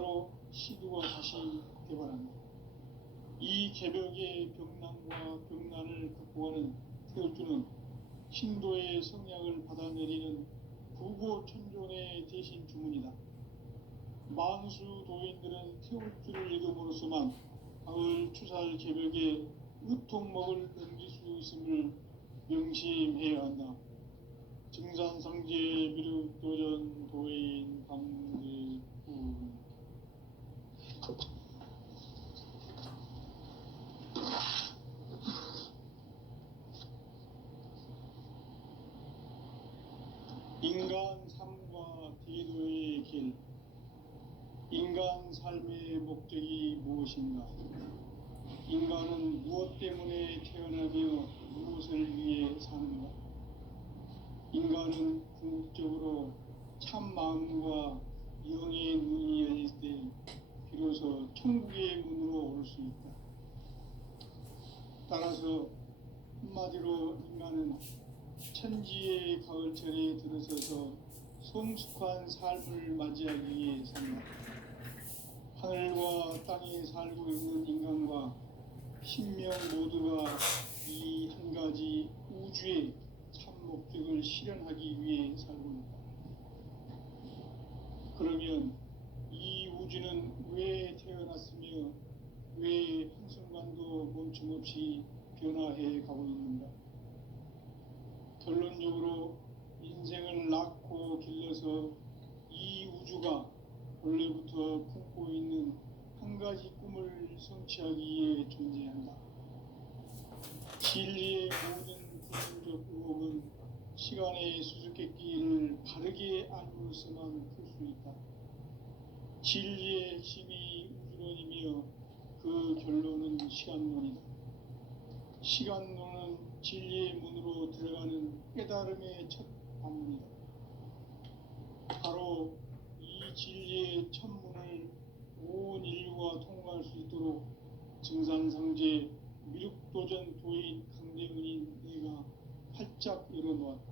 인자로 시두가 다시 개발한다. 이 개벽의 벽난과 벽난을 극복하는 태울주는 신도의 성약을 받아내리는 부고천존의 대신 주문이다. 만수 도인들은 태울주를 읽음으로써만 가을 추살 개벽에 으통먹을 넘길 수 있음을 명심해야 한다. 증산상제 미륵도전 도인 강대구. 인간 삶과 대도의 길. 인간 삶의 목적이 무엇인가? 인간은 무엇 때문에 태어나며 무엇을 위해 사는가? 인간은 궁극적으로 참 마음과 영의 눈이 열릴 때 비로소 천국의 문으로 올 수 있다. 따라서 한마디로 인간은 천지의 가을철에 들어서서 성숙한 삶을 맞이하기 위해 산다. 하늘과 땅에 살고 있는 인간과 신명 모두가 이 한 가지 우주의 참 목적을 실현하기 위해 살고 있다. 그러면 이 우주는 왜 태어났으며 왜 한순간도 멈춤없이 변화해 가고 있는가? 결론적으로 인생을 낳고 길러서 이 우주가 원래부터 품고 있는 한 가지 꿈을 성취하기 위해 존재한다. 진리의 모든 근본적 의혹은 시간의 수수께끼를 바르게 알므로서만 풀 수 있다. 진리의 핵심이 우주론이며 그 결론은 시간론이다. 시간론은 진리의 문으로 들어가는 깨달음의 첫 방문이다. 바로 이 진리의 첫 문을 온 인류가 통과할 수 있도록 증산상제 미륵도전 도인 강대문인 내가 활짝 열어놓았다.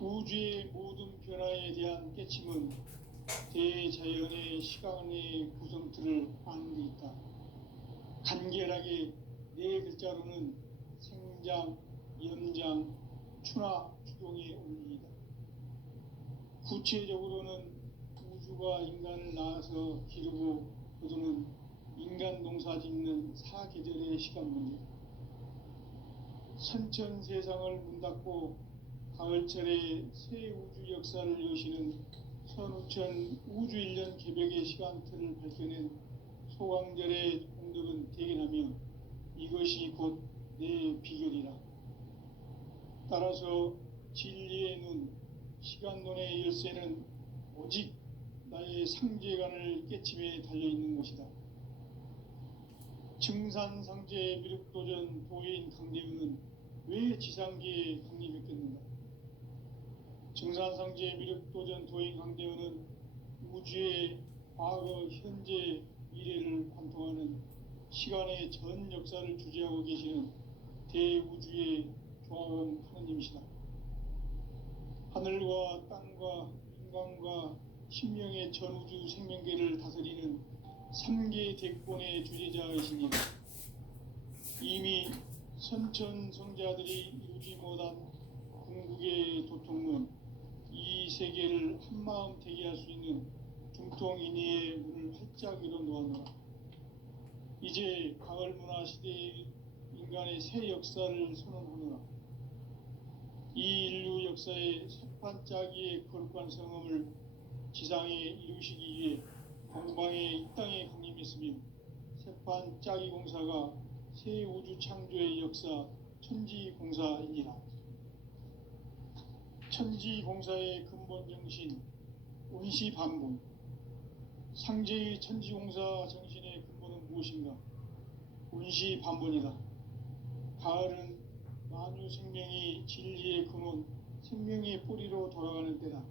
우주의 모든 변화에 대한 깨침은 대자연의 시간의 구성틀을 아는 데 있다. 간결하게 네 글자로는 생장, 연장, 추나 추동의 원리이다. 구체적으로는 우주가 인간을 낳아서 기르고 거두는 인간 농사 짓는 사계절의 시간 문제다. 선천 세상을 문 닫고 가을철에 새 우주 역사를 여시는 선우천 우주 1년 개벽의 시간틀을 밝혀낸 소강절의 공덕은 대견하며 이것이 곧 내 비결이라. 따라서 진리의 눈, 시간론의 열쇠는 오직 나의 상제관을 깨침에 달려있는 것이다. 증산상제 미륵도전 도인 강대우는 왜 지상계에 강림했겠는가? 증산상제 미륵도전 도인 강대우는 우주의 과거, 현재, 미래를 관통하는 시간의 전 역사를 주재하고 계시는 대우주의 조화원 하느님이시다. 하늘과 땅과 인간과 신명의 전우주 생명계를 다스리는 3계 대권의 주재자이시니 이미 선천성자들이 이루지 못한 궁극의 도통문, 이 세계를 한마음 되게 할 수 있는 중통인의의 문을 활짝 열어놓았노라. 이제 가을 문화 시대의 인간의 새 역사를 선언하노라. 이 인류 역사의 새판짜기의 거룩한 성음을 지상에 이루시기 위해 공방에 이 땅에 강림했으며 새판짜기 공사가 새 우주 창조의 역사 천지공사이니라. 천지공사의 근본 정신 운시반분. 상제의 천지공사 정신의 근본은 무엇인가? 운시반분이다. 가을은 만유 생명이 진리의 근원, 생명의 뿌리로 돌아가는 때다.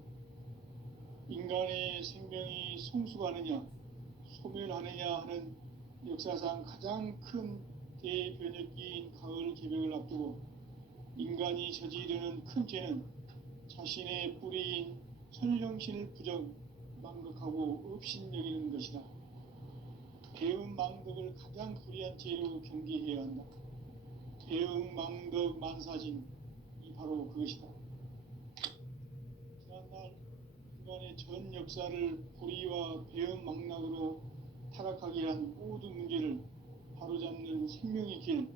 인간의 생명이 성숙하느냐, 소멸하느냐 하는 역사상 가장 큰 대변혁기인 가을 개벽을 앞두고 인간이 저지르는 큰 죄는 자신의 뿌리인 천령신을 부정, 망덕하고 업신여기는 것이다. 배음 망덕을 가장 불의한 죄로 경계해야 한다. 배음 망덕 만사진, 이 바로 그것이다. 지난날 인간의 전 역사를 불의와 배음 망락으로 타락하게 한 모든 문제를 바로잡는 생명의 길,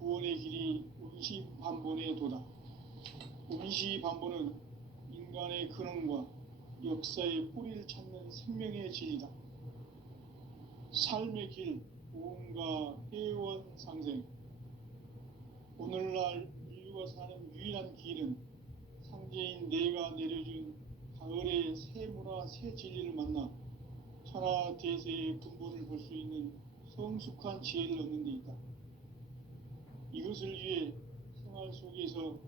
구원의 길이 운시반본의 도다. 운시반본은 인간의 근원과 역사의 뿌리를 찾는 생명의 진리다. 삶의 길, 보험과 회원 상생. 오늘날 인류가 사는 유일한 길은 상제인 내가 내려준 가을의 새 문화, 새 진리를 만나 천하 대세의 근본을 볼 수 있는 성숙한 지혜를 얻는 데 있다. 이것을 위해 생활 속에서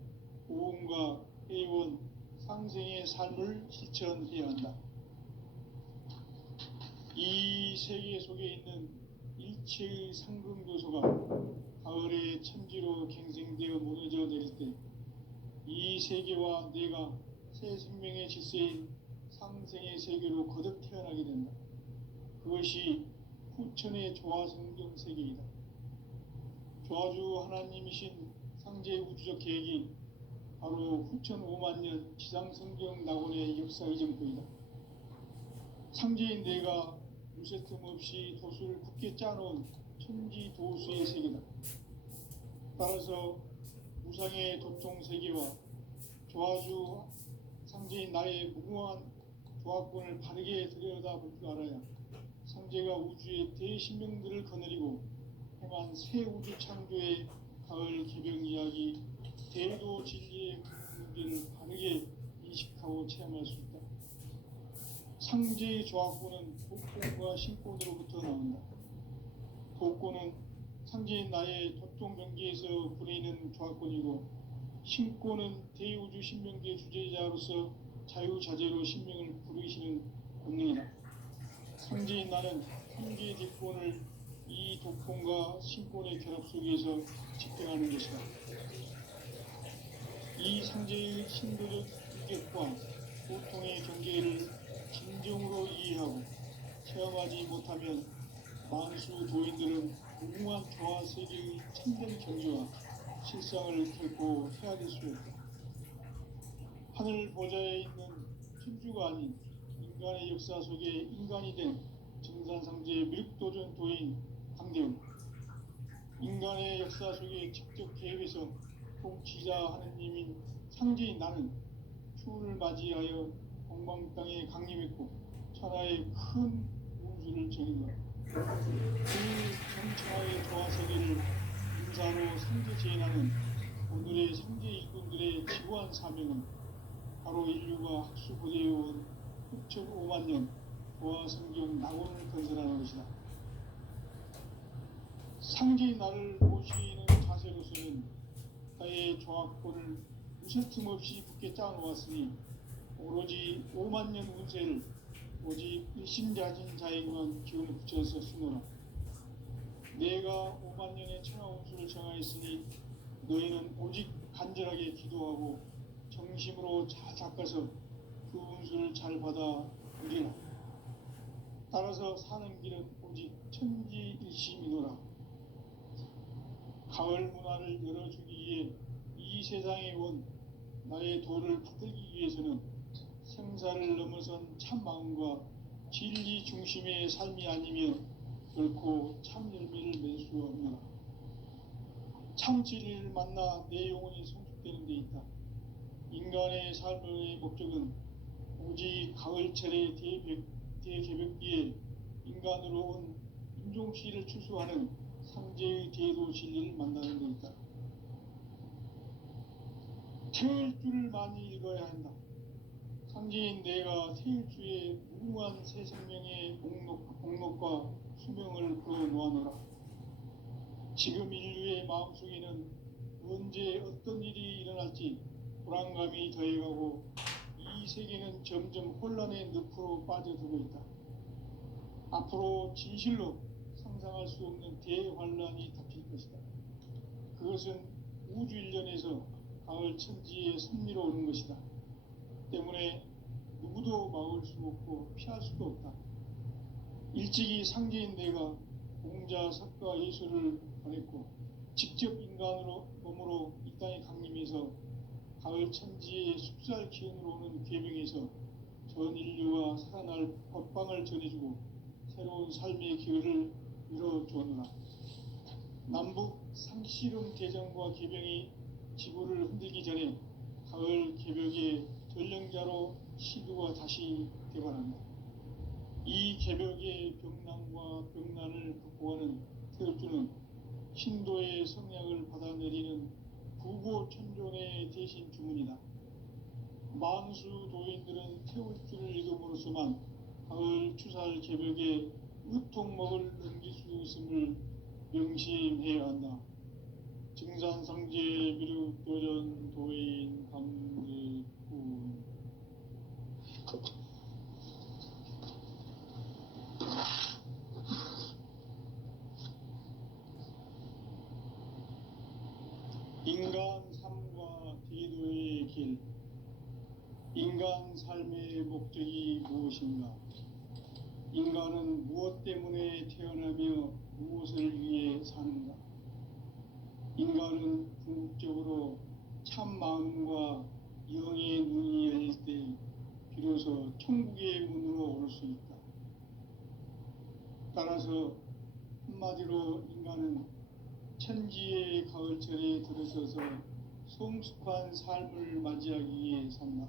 보험과 회원, 상생의 삶을 실천해야 한다. 이 세계 속에 있는 일체의 상금교소가 가을의 천지로 갱생되어 무너져 내릴 때 이 세계와 내가 새 생명의 질서인 상생의 세계로 거듭 태어나게 된다. 그것이 후천의 조화성경 세계이다. 조화주 하나님이신 상제 우주적 계획이 바로 후천 5만년 지상성경 낙원의 역사 의정표이다. 상제인 내가 무쇠틈 없이 도수를 굳게 짜놓은 천지 도수의 세계다. 따라서 무상의 도통 세계와 조화주 상제인 나의 무궁한 조화권을 바르게 들여다볼 줄 알아야 상제가 우주의 대신명들을 거느리고 행한 새 우주 창조의 가을 개병 이야기, 대도 진리의 문제를 바르게 인식하고 체험할 수 있다. 상제의 조화권은 독권과 신권으로부터 나온다. 독권은 상제인 나의 도통 경계에서 부리는 조화권이고, 신권은 대우주 신명계 주제자로서 자유자재로 신명을 부르시는 권능이다. 상제인 나는 상제의 대권을 이 독권과 신권의 결합 속에서 집행하는 것이다. 이 상제의 신도적 인격과 고통의 경계를 진정으로 이해하고 체험하지 못하면 만수 도인들은 무궁한 조화 세계의 참된 경지와 실상을 결코 헤아릴 수 없다. 하늘 보좌에 있는 천주가 아닌 인간의 역사 속에 인간이 된 정산상제의 밀도전 도인 강대훈, 인간의 역사 속에 직접 개입해서 통치자 하느님인 상제인 나는 추운을 맞이하여 동방 땅에 강림했고 천하의 큰 운수를 정인 것. 그 정천하의 조화 세계를 인사로 상제 제인하는 오늘의 상제 일꾼들의 지구한 사명은 바로 인류가 학수고대해온 6,500년 조화 성경 낙원을 건설하는 것이다. 상제인 나를 모시는 자세로서는 나의 조화권을 무쇠틈 없이 굳게 짜놓았으니 오로지 5만년 운세를 오직 일심자진 자에게만 기운을 붙여서 쓰노라. 내가 5만년의 천하 운수를 정하였으니 너희는 오직 간절하게 기도하고 정심으로 잘 닦아서 그 운수를 잘 받아 누리라. 따라서 사는 길은 오직 천지일심이노라. 가을 문화를 열어주기 위해 이 세상에 온 나의 도를 붙들기 위해서는 생사를 넘어선 참 마음과 진리 중심의 삶이 아니면 결코 참 열매를 맺을 수 없노라. 참 진리를 만나 내 영혼이 성숙되는 데 있다. 인간의 삶의 목적은 오직 가을철의 대개벽기에 인간으로 온 인종씨를 추수하는 상제의 대도 진리를 만나는 데 있다. 태일주를 많이 읽어야 한다. 상제인 내가 태일주의 무궁한 새 생명의 목록과 수명을 풀어놓아노라. 지금 인류의 마음속에는 언제 어떤 일이 일어날지 불안감이 더해가고 이 세계는 점점 혼란의 늪으로 빠져들고 있다. 앞으로 진실로 상상할 수 없는 대환란이 닥칠 것이다. 그것은 우주 일련에서 가을 천지의 섭리로 오는 것이다. 때문에 누구도 막을 수 없고 피할 수도 없다. 일찍이 상제인 내가 공자, 석가, 예수를 보냈고 직접 인간으로 몸으로 이 땅에 강림해서 가을 천지의 숲살 기운으로 오는 괴병에서 전 인류가 살아날 법방을 전해주고 새로운 삶의 기회를 열어주었노라. 남북 상씨름 대전과 개병이 지구를 흔들기 전에 가을 개벽의 전령자로 시두가 다시 되관한다. 이 개벽의 병난과 병난을 극복하는 태엽주는 신도의 성약을 받아내리는 부고천존의 대신 주문이다. 만수 도인들은 태엽주를 읽음으로써만 가을 추살 개벽의 의통목을 넘길 수 있음을 명심해야 한다. 증산상제 미륵도전 도인 감리꾼. 인간 삶과 대도의 길. 인간 삶의 목적이 무엇인가? 인간은 무엇 때문에 태어나며 무엇을 위해 사는가? 인간은 궁극적으로 참 마음과 영의 눈이 열릴 때 비로소 천국의 문으로 올 수 있다. 따라서 한마디로 인간은 천지의 가을철에 들어서서 성숙한 삶을 맞이하기 위해 산다.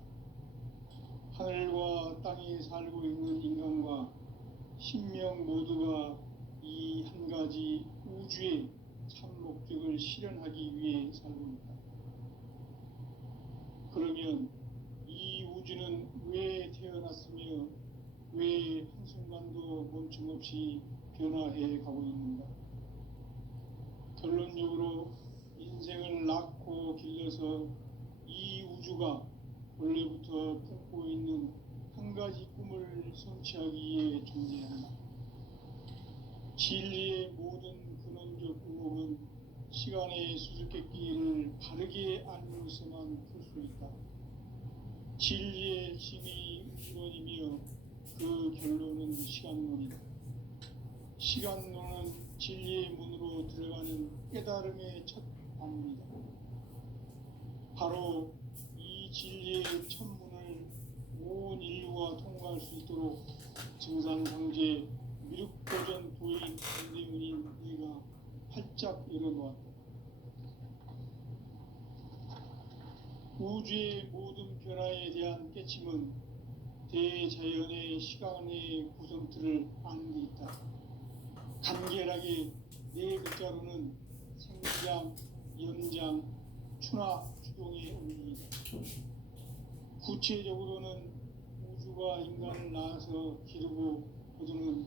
하늘과 땅에 살고 있는 인간과 신명 모두가 이 한 가지 우주의 참 목적을 실현하기 위해 살고 있다. 그러면 이 우주는 왜 태어났으며 왜 한순간도 멈춤없이 변화해 가고 있는가? 결론적으로 인생을 낳고 길러서 이 우주가 원래부터 품고 있는 한 가지 꿈을 성취하기 위해 존재한다. 진리의 모든 근원적 의목은 시간의 수수께끼를 바르게 알므로서만 풀 수 있다. 진리의 힘이 우주론이며 그 결론은 시간론이다. 시간론은 진리의 문으로 들어가는 깨달음의 첫 방문이다. 바로 이 진리의 첫 문을 온 인류가 통과할 수 있도록 증산상제 미륵도전 도인 강대문인 네가 활짝 열어놓았다. 우주의 모든 변화에 대한 깨침은 대자연의 시간의 구성틀을 아는 데 있다. 간결하게 네 글자로는 생장, 연장, 추나 추동의 원리이다. 구체적으로는 우주가 인간을 낳아서 기르고 거두는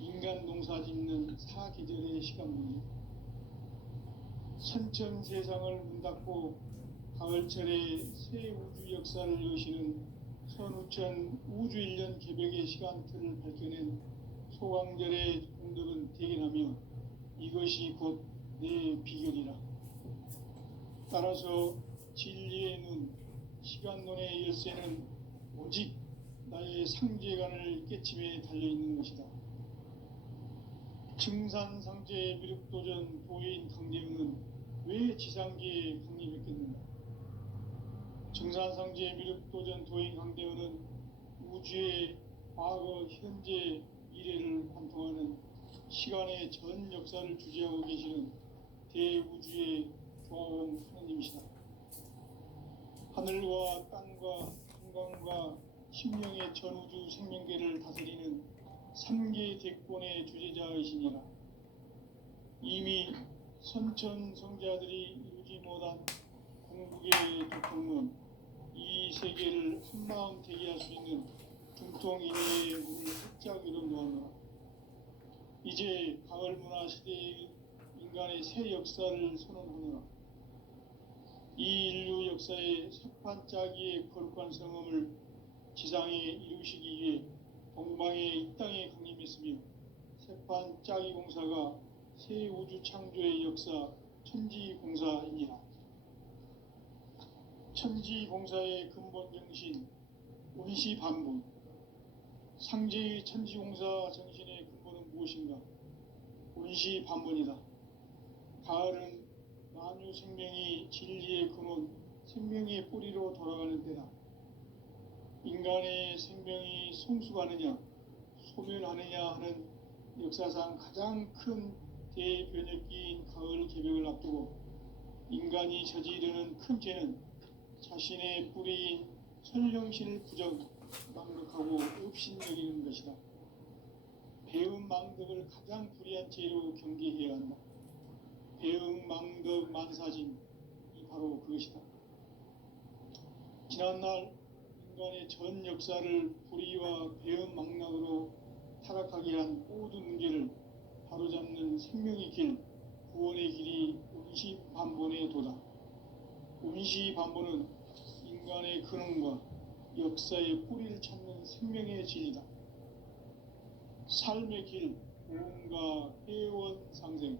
인간 농사 짓는 사계절의 시간문이다. 선천 세상을 문 닫고 가을철에 새 우주 역사를 여시는 선우천 우주 1년 개벽의 시간틀을 밝혀낸 소강절의 공덕은 대견하며 이것이 곧 내 비결이라. 따라서 진리의 눈, 시간론의 열쇠는 오직 나의 상제관을 깨침에 달려있는 것이다. 증산상제 미륵도전 도인 강대웅은 왜 지상계에 강림했겠는가? 증산상제 미륵도전 도인 강대웅은 우주의 과거, 현재, 미래를 관통하는 시간의 전 역사를 주재하고 계시는 대우주의 조화원 하느님이시다. 하늘과 땅과 한강과 심령의 전우주 생명계를 다스리는 3계 대권의 주제자이시니라. 이미 선천 성자들이 이루지 못한 궁극의 도통문, 이 세계를 한마음 되게 할 수 있는 중통인의 문을 활짝 열어놓았노라. 이제 가을 문화 시대의 인간의 새 역사를 선언하노라. 이 인류 역사의 새판짜기의 거룩한 성음을 지상에 이루시기 위해 동방의 이 땅에 강림했으며 새판짜기 공사가 새 우주 창조의 역사 천지공사이니라. 천지공사의 근본 정신, 원시반본, 상제의 천지공사 정신의 근본은 무엇인가? 원시반본이다. 가을은 만유 생명이 진리의 근원, 생명의 뿌리로 돌아가는 때다. 인간의 생명이 성숙하느냐, 소멸하느냐 하는 역사상 가장 큰 대변혁기인 가을 개벽을 앞두고 인간이 저지르는 큰 죄는 자신의 뿌리인 설령신을 망각하고 업신여기는 것이다. 배은망덕을 가장 불의한 죄로 경계해야 한다. 배은망덕 만사진이 바로 그것이다. 지난날 인간의 전 역사를 불의와 배은망락으로 타락하게 한 모든 문제를 바로잡는 생명의 길, 구원의 길이 원시반본의 도다. 원시반본은 인간의 근원과 역사의 뿌리를 찾는 생명의 진리다. 삶의 길, 고음과 회원 상생.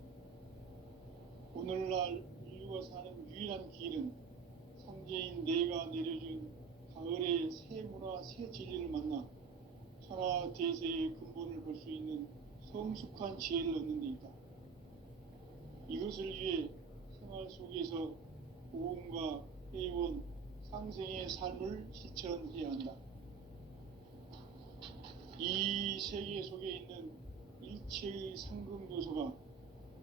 오늘날 인류가 사는 유일한 길은 상제인 내가 내려준 가을의 새 문화, 새 진리를 만나 천하 대세의 근본을 볼 수 있는 성숙한 지혜를 얻는 데 있다. 이것을 위해 생활 속에서 고음과 회원, 상생의 삶을 실천해야 한다. 이 세계 속에 있는 일체의 상금도서가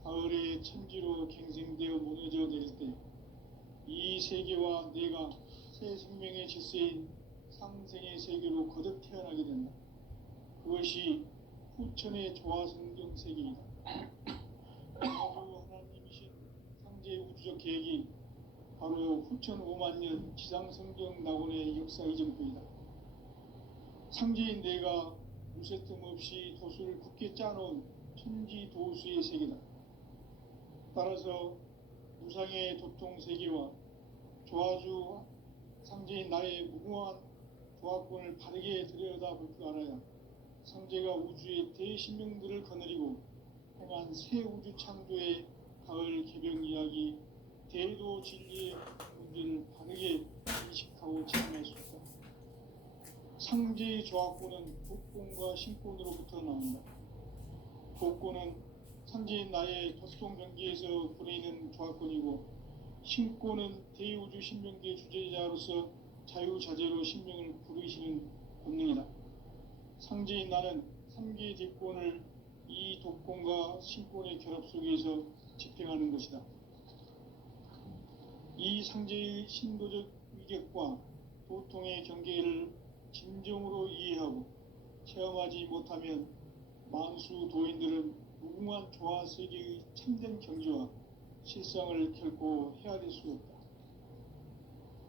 가을의 천지로 갱생되어 무너져 내릴 때 이 세계와 내가 새 생명의 질서인 상생의 세계로 거듭 태어나게 된다. 그것이 후천의 조화성경 세계이다. 하나님이신 상제의 우주적 계획이 바로 후천 5만년 지상성경 낙원의 역사 이전부이다. 상제인 내가 무쇠 틈 없이 도수를 굳게 짜놓은 천지 도수의 세계다. 따라서 무상의 도통 세계와 조화주 상제인 나의 무궁한 조화권을 바르게 들여다볼 줄 알아야 상제가 우주의 대신명들을 거느리고 행한 새 우주 창조의 가을 개벽 이야기, 대도 진리의 문제를 바르게 인식하고 체험할 수 있다. 상제의 조화권은 복권과 신권으로부터 나온다. 복권은 상제인 나의 도통 경계에서 부리는 조화권이고, 신권은 대우주 신명계 주제자로서 자유자재로 신명을 부르시는 본능이다. 상제인 나는 3개의 대권을 이 독권과 신권의 결합 속에서 집행하는 것이다. 이 상제의 신도적 위격과 도통의 경계를 진정으로 이해하고 체험하지 못하면 만수 도인들은 무궁한 조화 세계의 참된 경지와 실상을 결코 헤아릴 수 없다.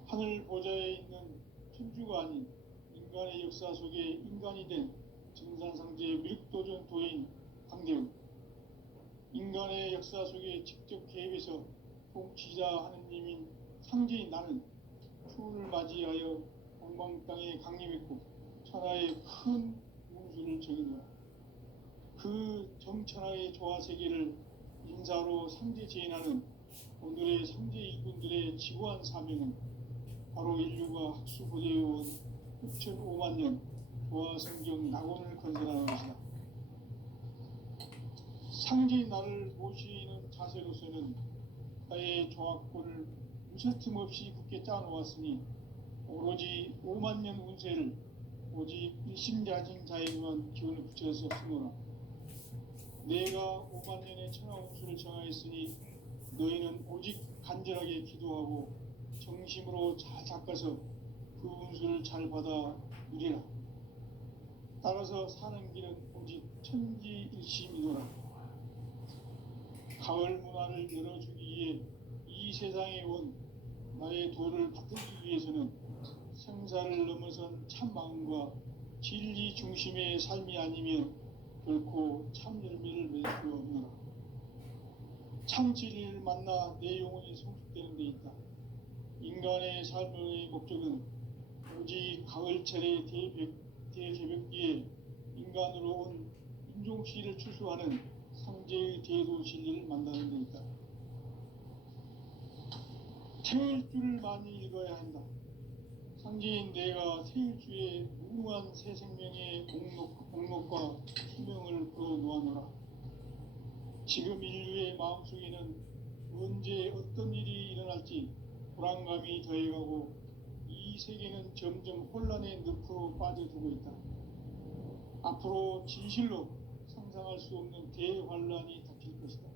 하늘 보좌에 있는 천주가 아닌 인간의 역사 속에 인간이 된 정산상제의 밀도전 도인 강대훈, 인간의 역사 속에 직접 개입해서 통치자 하느님인 상제인 나는 추운을 맞이하여 동방땅에 강림했고 천하의 큰 운수를 정의노라. 그 정천하의 조화세계를 인사로 상제 제인하는 오늘의 상제 일꾼들의 지구한 사명은 바로 인류가 학수고대해온 6,500,000년 조화성경 낙원을 건설하는 것이다. 상제인 나를 모시는 자세로서는 나의 조화권을 무쇠틈 없이 굳게 짜놓았으니 오로지 50,000년 운세를 오직 일심자진 자에게만 기운을 붙여서 쓰노라. 내가 50,000년의 천하 운수를 정하였으니 너희는 오직 간절하게 기도하고 정심으로 잘 닦아서 그 운수를 잘 받아 누리라. 따라서 사는 길은 오직 천지일심이노라. 가을 문화를 열어주기 위해 이 세상에 온 나의 도를 받들기 위해서는 생사를 넘어선 참 마음과 진리 중심의 삶이 아니면 결코 참 열매를 맺을 수 없노라. 참 진리를 만나 내 영혼이 성숙되는 데 있다. 인간의 삶의 목적은 오직 가을철의 대개벽기에 인간으로 온 인종시를 추수하는 상제의 대도 진리를 만나는 데 있다. 태일주를 많이 읽어야 한다. 상제인 내가 태일주의 무궁한 새 생명의 목록과 수명을 걸어놓아노라. 지금 인류의 마음속에는 언제 어떤 일이 일어날지 불안감이 더해가고 이 세계는 점점 혼란의 늪으로 빠져들고 있다. 앞으로 진실로 상상할 수 없는 대환란이 닥칠 것이다.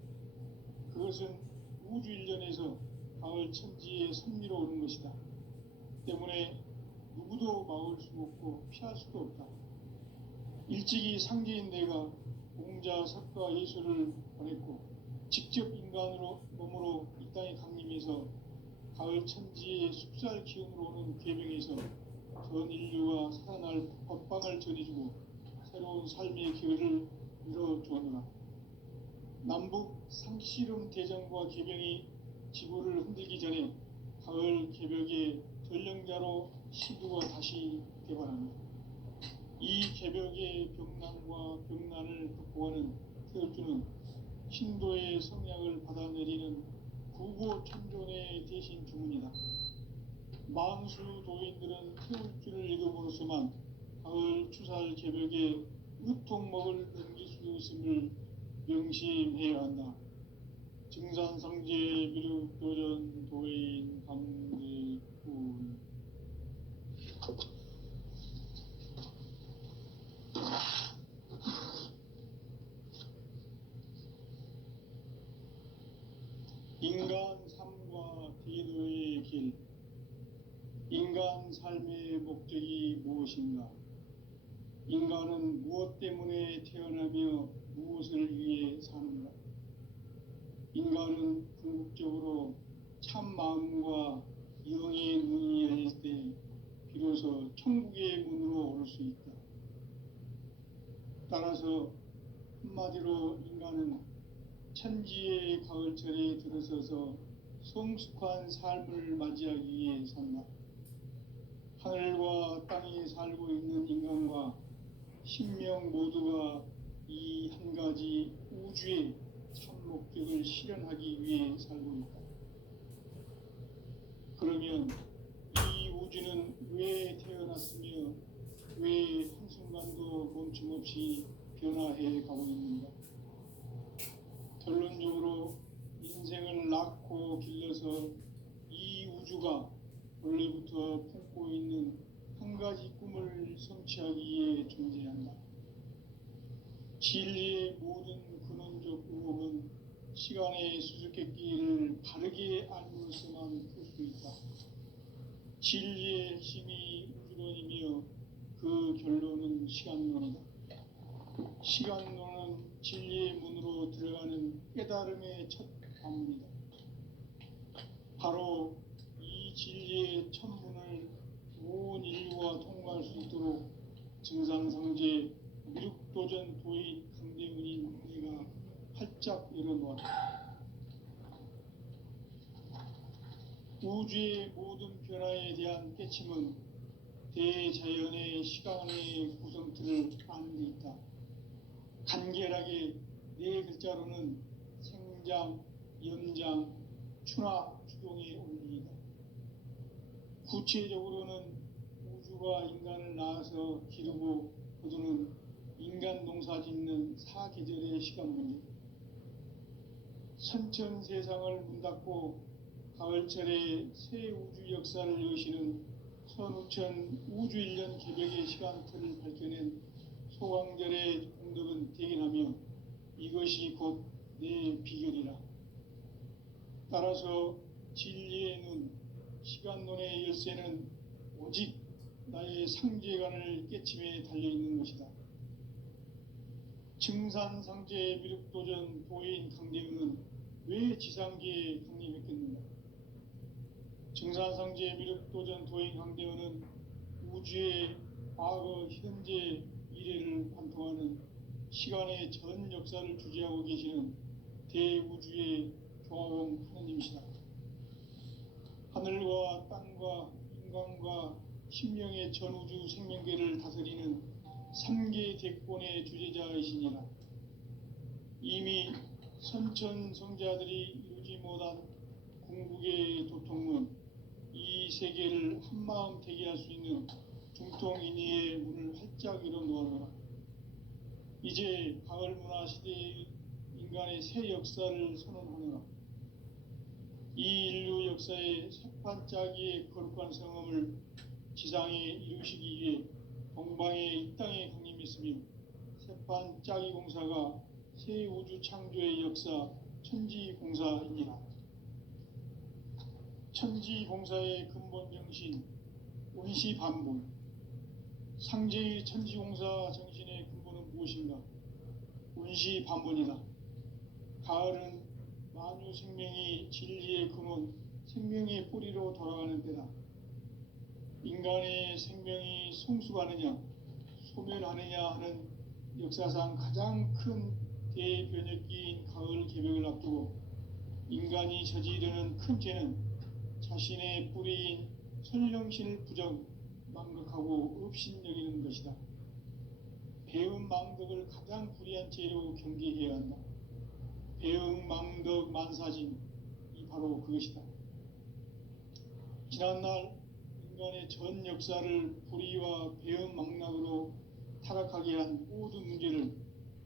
그것은 우주 일련에서 가을 천지의 섭리로 오는 것이다. 때문에 누구도 막을 수 없고 피할 수도 없다. 일찍이 상제인 내가 공자, 석가, 예수를 보냈고 직접 인간으로 몸으로 이 땅에 강림해서 가을 천지의 숲살 기운으로 오는 궤병에서 전 인류가 살아날 법방을 전해주고 새로운 삶의 기회를 열어주었노라. 남북 상씨름 대장과 궤병이 지구를 흔들기 전에 가을 개벽의 전령자로 시두가 다시 개발합니다. 이 개벽의 병난과 병난을 극복하는 태울주는 신도의 성약을 받아내리는 구고천존의 대신 주문이다. 만수 도인들은 태울주를 읽음으로써만 가을 추살 개벽의 으통목을 넘길 수 있음을 명심해야 한다. 증산상제 미륵도전 도인 강대군. 인간 삶과 대도의 길. 인간 삶의 목적이 무엇인가? 인간은 무엇 때문에 태어나며 무엇을 위해 사는가? 인간은 궁극적으로 참 마음과 영의 눈이 열릴 때 비로소 천국의 문으로 오를 수 있다. 따라서 한마디로 인간은 천지의 가을철에 들어서서 성숙한 삶을 맞이하기 위해 산다. 하늘과 땅에 살고 있는 인간과 신명 모두가 이 한 가지 우주의 참 목적을 실현하기 위해 살고 있다. 그러면 이 우주는 왜 태어났으며 왜 한순간도 멈춤없이 변화해 가고 있는가? 결론적으로 인생을 낳고 길러서 이 우주가 원래부터 품고 있는 한 가지 꿈을 성취하기 위해 존재한다. 진리의 모든 근원적 의혹은 시간의 수수께끼를 바르게 알므로서만 풀 수 있다. 진리의 핵심이 우주론이며 그 결론은 시간론이다. 시간론은 진리의 문으로 들어가는 깨달음의 첫 관문이다. 바로 이 진리의 첫 문을 온 인류가 통과할 수 있도록 증상상제 미륵도전 도인 강대훈인 내가 활짝 열어놓았다. 우주의 모든 변화에 대한 깨침은 대자연의 시간의 구성틀을 아는 데 있다. 간결하게 네 글자로는 생장, 연장, 추나 추동의 원리이다. 구체적으로는 우주가 인간을 낳아서 기르고 거두는 인간 농사 짓는 사계절의 시간 문제. 선천 세상을 문 닫고 가을철에 새 우주 역사를 여시는 선우천 우주일년 개벽의 시간틀을 밝혀낸 소강절의 공덕은 대견하며 이것이 곧 내 비결이라. 따라서 진리의 눈, 시간론의 열쇠는 오직 나의 상제관을 깨침에 달려있는 것이다. 증산상제 미륵도전 도인 강대훈은 왜 지상계에 강림했겠는가? 증산상제 미륵도전 도인 강대훈은 우주의 과거, 현재, 미래를 관통하는 시간의 전 역사를 주재하고 계시는 대우주의 조화봉 하느님이시다. 하늘과 땅과 인간과 신명의 전우주 생명계를 다스리는 3계 대권의 주재자이시니라. 이미 선천 성자들이 이루지 못한 궁극의 도통문, 이 세계를 한마음 되게 할 수 있는 중통인의의 문을 활짝 열어 놓아라. 이제 가을 문화 시대의 인간의 새 역사를 선언하노라. 이 인류 역사의 새판짜기의 거룩한 성함을 지상에 이루시기 위해 동방의 이 땅에 강림했으며 새판짜기 공사가 새 우주 창조의 역사 천지공사이니라. 천지공사의 근본 정신 운시반본. 상제의 천지공사 정신의 근본은 무엇인가? 운시반본이다. 가을은 만유 생명이 진리의 근원, 생명의 뿌리로 돌아가는 때다. 인간의 생명이 성숙하느냐, 소멸하느냐 하는 역사상 가장 큰 대변혁기인 가을 개벽을 앞두고 인간이 저지르는 큰 죄는 자신의 뿌리인 선령신을 망각하고 업신여기는 것이다. 배은망덕을 가장 불의한 죄로 경계해야 한다. 배은망덕 만사진이 바로 그것이다. 지난날 인간의 전 역사를 불의와 배은망락으로 타락하게 한 모든 문제를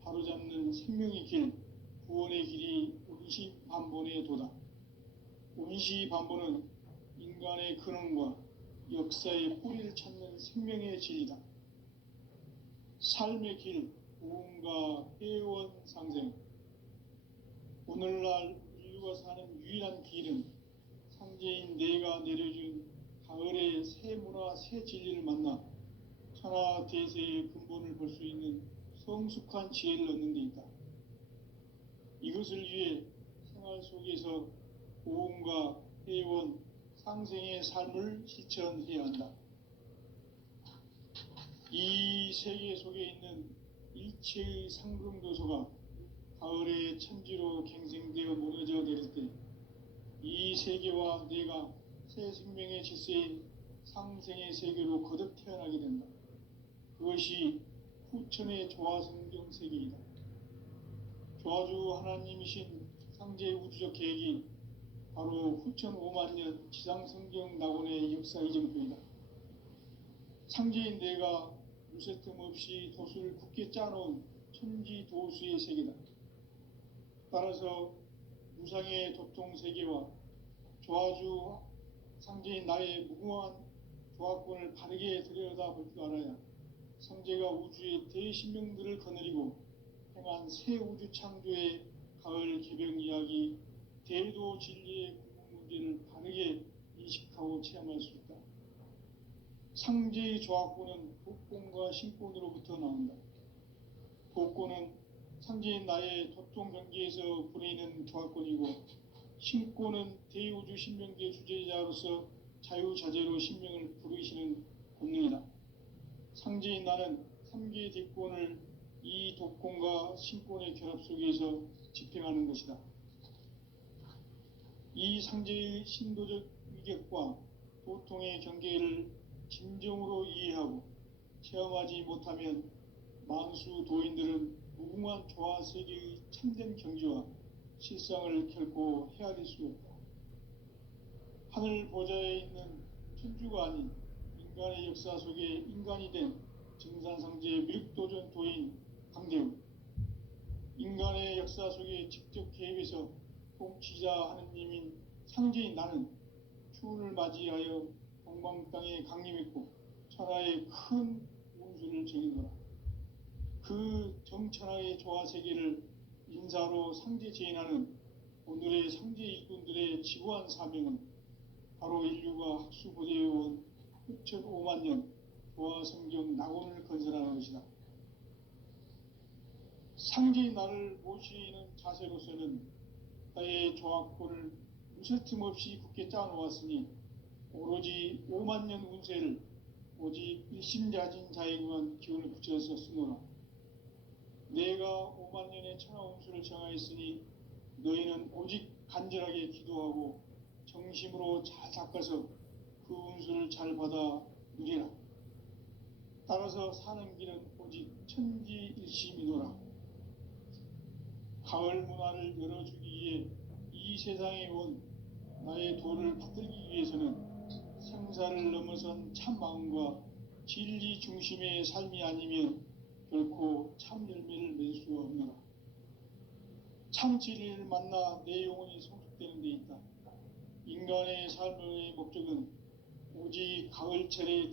바로잡는 생명의 길, 구원의 길이 운시반본의 도다. 운시반본은 인간의 근원과 역사의 뿌리를 찾는 생명의 진리다. 삶의 길, 고음과 회원 상생. 오늘날 인류가 사는 유일한 길은 상제인 내가 내려준 가을의 새 문화, 새 진리를 만나 천하 대세의 근본을 볼 수 있는 성숙한 지혜를 얻는 데 있다. 이것을 위해 생활 속에서 고음과 회원, 상생의 삶을 실천해야 한다. 이 세계 속에 있는 일체의 상금도소가 가을의 천지로 갱생되어 무너져 내릴 때 이 세계와 내가 새 생명의 질서인 상생의 세계로 거듭 태어나게 된다. 그것이 후천의 조화성경 세계이다. 조화주 하나님이신 상제의 우주적 계획이 바로 후천 5만년 지상성경 낙원의 역사 이정표이다. 상제인 내가 무쇠 틈 없이 도수를 굳게 짜놓은 천지도수의 세계다. 따라서 무상의 도통세계와 조화주 상제인 나의 무궁한 조화권을 바르게 들여다볼 줄 알아야 상제가 우주의 대신명들을 거느리고 행한 새 우주 창조의 가을 개벽 이야기, 대도 진리의 궁극 문제를 바르게 인식하고 체험할 수 있다. 상제의 조화권은 복권과 신권으로부터 나온다. 복권은 상제인 나의 도통 경계에서 보내는 조화권이고, 신권은 대우주 신명계 주제자로서 자유자재로 신명을 부르시는 권능이다. 상제인 나는 3개 대권을 이 독권과 신권의 결합 속에서 집행하는 것이다. 이 상제의 신도적 위격과 도통의 경계를 진정으로 이해하고 체험하지 못하면 만수 도인들은 무궁한 조화 세계의 참된 경지와 실상을 결코 헤아릴 수 없다. 하늘 보좌에 있는 천주가 아닌 인간의 역사 속에 인간이 된 증산상제의 미륵도전 도인 강대우, 인간의 역사 속에 직접 개입해서 통치자 하느님인 상제인 나는 추운을 맞이하여 동방 땅에 강림했고 천하의 큰 운수를 정의노라. 그 정천하의 조화세계를 인사로 상제 제인하는 오늘의 상제 일꾼들의 지구한 사명은 바로 인류가 학수고대해온 6,5만 년 조화성경 낙원을 건설하는 것이다. 상제의 나를 모시는 자세로서는 나의 조화권을 무쇠 틈 없이 굳게 짜놓았으니 오로지 5만 년 운세를 오직 일심자진 자에게만 기운을 붙여서 쓰노라. 내가 5만 년의 천하 운수를 정하였으니 너희는 오직 간절하게 기도하고 정심으로 잘 닦아서 그 운수를 잘 받아 누리라. 따라서 사는 길은 오직 천지일심이노라. 가을 문화를 열어주기 위해 이 세상에 온 나의 도를 붙들기 위해서는 생사를 넘어선 참 마음과 진리 중심의 삶이 아니면 결코 참 열매를 맺을 수 없노라. 참 진리를 만나 내 영혼이 성숙되는 데 있다. 인간의 삶의 목적은 오직 가을철의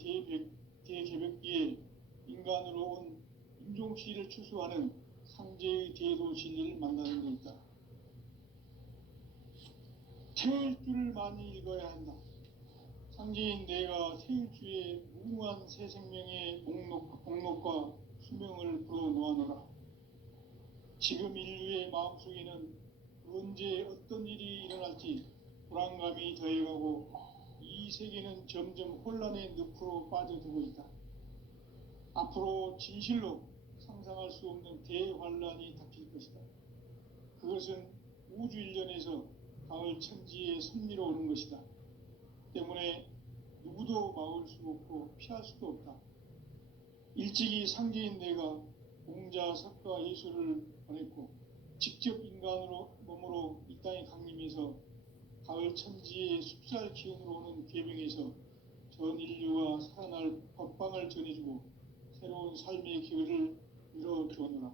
대개벽기에 인간으로 온 인종시를 추수하는 상제의 대도 진리를 만나는 데 있다. 태일주를 많이 읽어야 한다. 상제인 내가 태일주의 무궁한 새 생명의 목록과 수명을 불어놓아노라. 지금 인류의 마음속에는 언제 어떤 일이 일어날지 불안감이 더해가고 이 세계는 점점 혼란의 늪으로 빠져들고 있다. 앞으로 진실로 상상할 수 없는 대환란이 닥칠 것이다. 그것은 우주 일련에서 가을 천지의 섭리로 오는 것이다. 때문에 누구도 막을 수 없고 피할 수도 없다. 일찍이 상제인 내가 공자, 석가, 예수를 보냈고 직접 인간으로 몸으로 이 땅에 강림해서 가을 천지의 숲살 기운으로 오는 계명에서 전 인류가 살아날 법방을 전해주고 새로운 삶의 기회를 열어주었노라.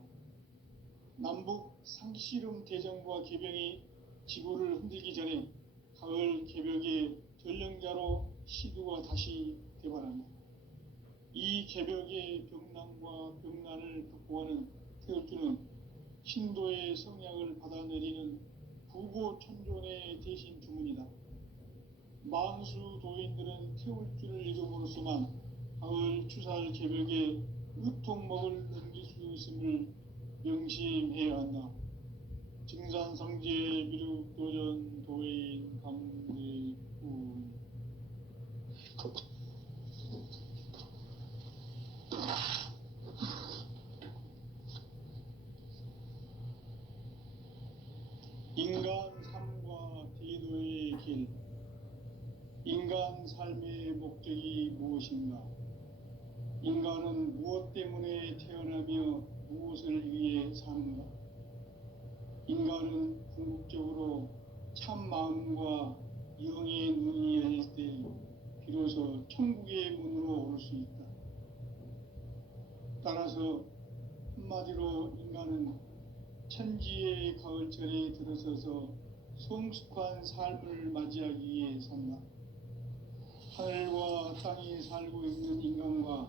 남북 상씨름 대전과 계병이 지구를 흔들기 전에 가을 개벽의 전령자로 시두가 다시 되발한다. 이 개벽의 병난과 병난을 극복하는 태울주는 신도의 성약을 받아내리는 부고천존의 대신 주문이다. 만수 도인들은 태울주를 읽음으로써만 가을 추살 개벽의 의통목을 넘길 수 있음을 명심해야 한다. 증산상제 미륵도전 도인 강대구 인간 삶과 대도의 길. 인간 삶의 목적이 무엇인가? 인간은 무엇 때문에 태어나며 무엇을 위해 사는가? 인간은 궁극적으로 참 마음과 영의 눈이 열릴 때 비로소 천국의 문으로 올 수 있다. 따라서 한마디로 인간은 천지의 가을철에 들어서서 성숙한 삶을 맞이하기 위해 산다. 하늘과 땅에 살고 있는 인간과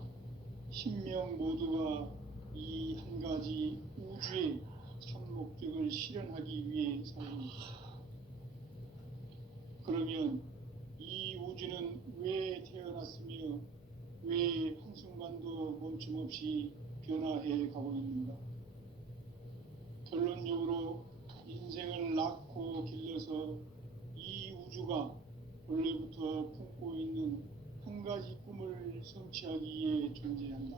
신명 모두가 이 한 가지 우주의 참 목적을 실현하기 위해 살고 있다. 그러면 이 우주는 왜 태어났으며 왜 한순간도 멈춤없이 변화해 가고 있는가? 결론적으로 인생을 낳고 길러서 이 우주가 원래부터 품고 있는 한 가지 꿈을 성취하기 위해 존재한다.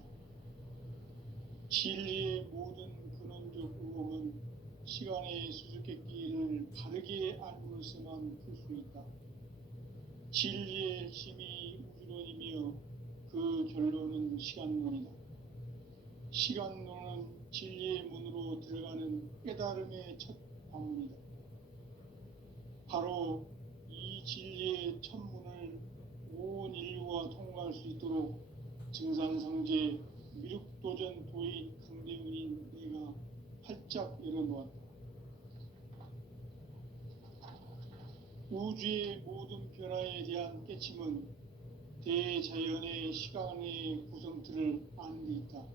진리의 모든 근원적 의혹은 시간의 수수께끼를 바르게 알므로서만 풀 수 있다. 진리의 핵심이 우주론이며 그 결론은 시간론이다. 시간론은 진리의 문으로 들어가는 깨달음의 첫 방문이다. 바로 이 진리의 첫 문을 온 인류가 통과할 수 있도록 증산상제 미륵도전 도인 강대훈인 내가 활짝 열어놓았다. 우주의 모든 변화에 대한 깨침은 대자연의 시간의 구성틀을 아는 데 있다.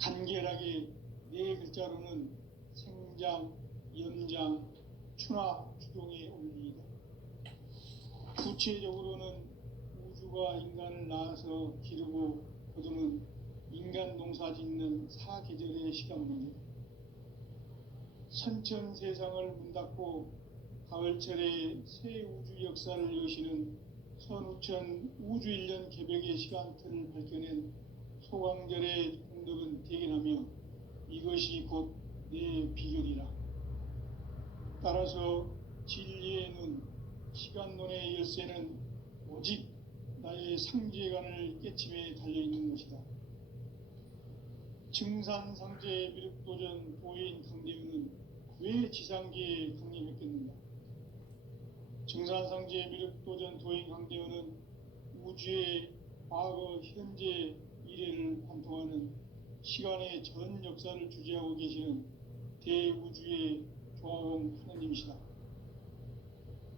간결하게 네 글자로는 생장, 연장, 추나 추동의 원리이다. 구체적으로는 우주가 인간을 낳아서 기르고 거두는 인간 농사 짓는 사계절의 시간 문제다. 선천 세상을 문 닫고 가을철에 새 우주 역사를 여시는 선우천 우주 1년 개벽의 시간틀을 밝혀낸 소강절의 공덕은 대견하며 이것이 곧 내 비결이라. 따라서 진리의 눈, 시간론의 열쇠는 오직 나의 상제관을 깨침에 달려있는 것이다. 증산상제 미륵도전 도인 강대훈은 왜 지상계에 강림했겠는가? 증산상제 미륵도전 도인 강대훈은 우주의 과거, 현재, 미래를 관통하는 시간의 전 역사를 주재하고 계시는 대우주의 조화원 하나님이시다.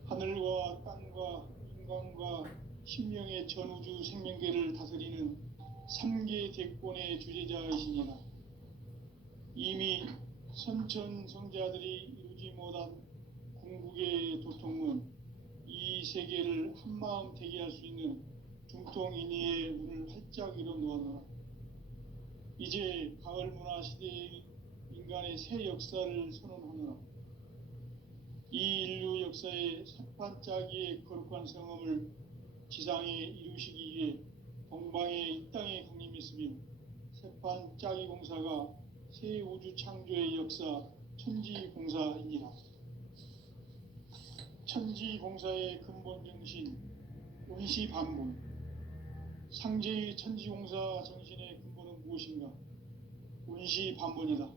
하늘과 땅과 인간과 신명의 전우주 생명계를 다스리는 3계 대권의 주재자이시니라. 이미 선천성자들이 이루지 못한 궁극의 도통은 이 세계를 한마음 되게 할 수 있는 중통인의의 문을 활짝 열어 놓아노라. 이제 가을 문화 시대의 인간의 새 역사를 선언하노라. 이 인류 역사의 삿반짜기의 거룩한 성험을 지상에 이루시기 위해 동방의 이 땅에 강림했으며 삿반짜기 공사가 새 우주 창조의 역사 천지공사이니라. 천지공사의 근본 정신 원시반본. 상제의 천지공사 정신의 근본은 무엇인가? 원시반본이다.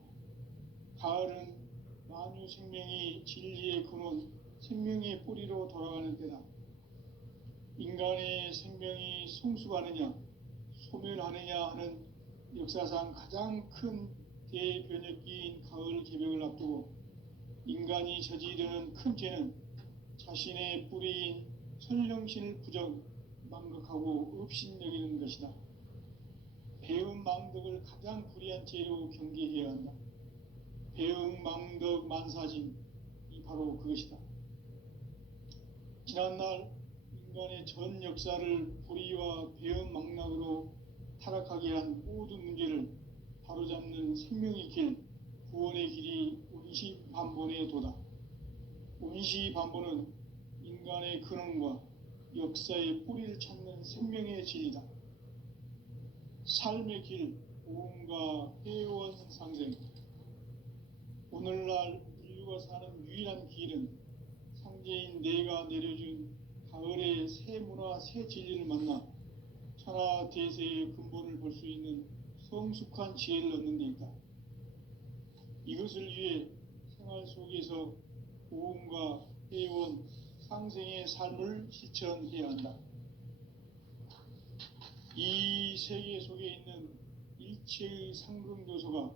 가을은 만유 생명이 진리의 근원, 생명의 뿌리로 돌아가는 때다. 인간의 생명이 성숙하느냐, 소멸하느냐 하는 역사상 가장 큰 대변혁기인 가을 개벽을 앞두고 인간이 저지르는 큰 죄는 자신의 뿌리인 선령신을 망각하고 업신여기는 것이다. 배은망덕을 가장 불의한 죄로 경계해야 한다. 배은망덕 만사짐이 바로 그것이다. 지난날 인간의 전 역사를 불의와 배은망락으로 타락하게 한 모든 문제를 바로잡는 생명의 길, 구원의 길이 원시반본의 도다. 원시반본은 인간의 근원과 역사의 뿌리를 찾는 생명의 진리다. 삶의 길, 오음과 회원 상생. 오늘날 인류가 사는 유일한 길은 상제인 내가 내려준 가을의 새 문화, 새 진리를 만나 천하 대세의 근본을 볼 수 있는 성숙한 지혜를 얻는 데 있다. 이것을 위해 생활 속에서 오음과 회원, 상생의 삶을 실천해야 한다. 이 세계 속에 있는 일체의 상승교소가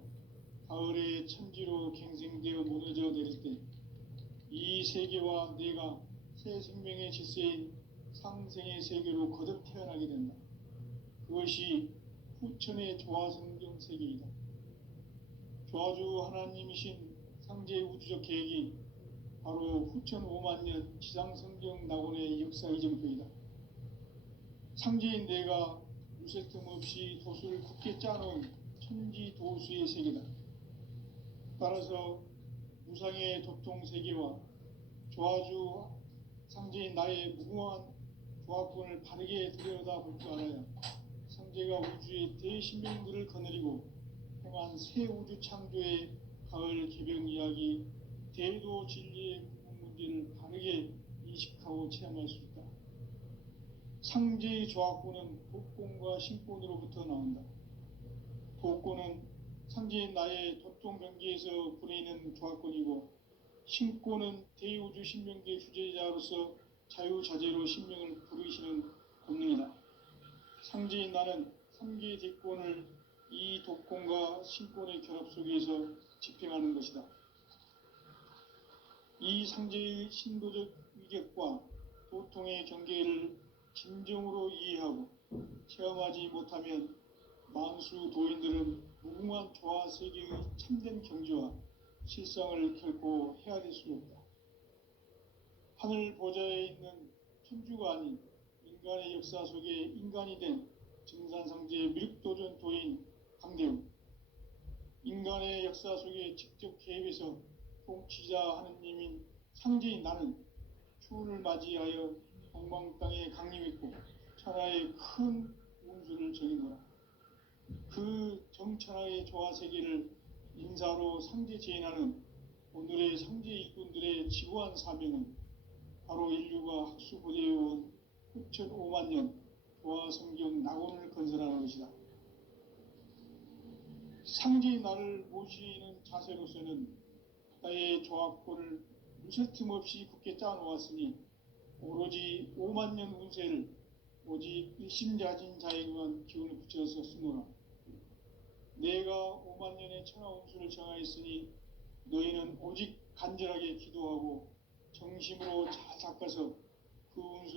가을의 천지로 갱생되어 무너져 내릴 때 이 세계와 내가 새 생명의 질서인 상생의 세계로 거듭 태어나게 된다. 그것이 후천의 조화성경 세계이다. 조화주 하나님이신 상제의 우주적 계획이 바로 후천 5만 년 지상성경 낙원의 역사 이정표이다. 상제인 내가 무쇠 틈 없이 도수를 굳게 짜놓은 천지 도수의 세계다. 따라서 무상의 도통 세계와 조화주 상제인 나의 무궁한 조화권을 바르게 들여다볼 줄 알아야 상제가 우주의 대신명들을 거느리고 행한 새 우주 창조의 가을 개벽 이야기, 대도 진리의 구분 문제를 바르게 인식하고 체험할 수 있다. 상제의 조화권은 독권과 신권으로부터 나온다. 독권은 상제인 나의 도통 경계에서 부리는 조화권이고, 신권은 대우주 신명계 주제자로서 자유자재로 신명을 부르시는 권능이다. 상제인 나는 3계 대권을 이 독권과 신권의 결합 속에서 집행하는 것이다. 이 상제의 신도적 위격과 도통의 경계를 진정으로 이해하고 체험하지 못하면 만수 도인들은 무궁한 조화 세계의 참된 경지와 실상을 결코 헤아릴 수 없다. 하늘 보좌에 있는 천주가 아닌 인간의 역사 속에 인간이 된 증산상제의 밀도전 도인 강대우, 인간의 역사 속에 직접 개입해서 통치자 하느님인 상제인 나는 추운을 맞이하여 동방 땅에 강림했고 천하의 큰 운수를 적인 거라. 그 정천하의 조화 세계를 인사로 상제 제인하는 오늘의 상제 일꾼들의 지구한 사명은 바로 인류가 학수고대해온 후천 5만 년 조화 성경 낙원을 건설하는 것이다. 상제의 나를 모시는 자세로서는 나의 조화권을 무쇠 틈 없이 굳게 짜놓았으니 오로지 5만 년 운세를 오직 일심자진 자에게만 기운을 붙여서 쓰노라. 내가 5만 년의 천하 운수를 정하였으니 너희는 오직 간절하게 기도하고 정심으로 잘 닦아서 그 운수를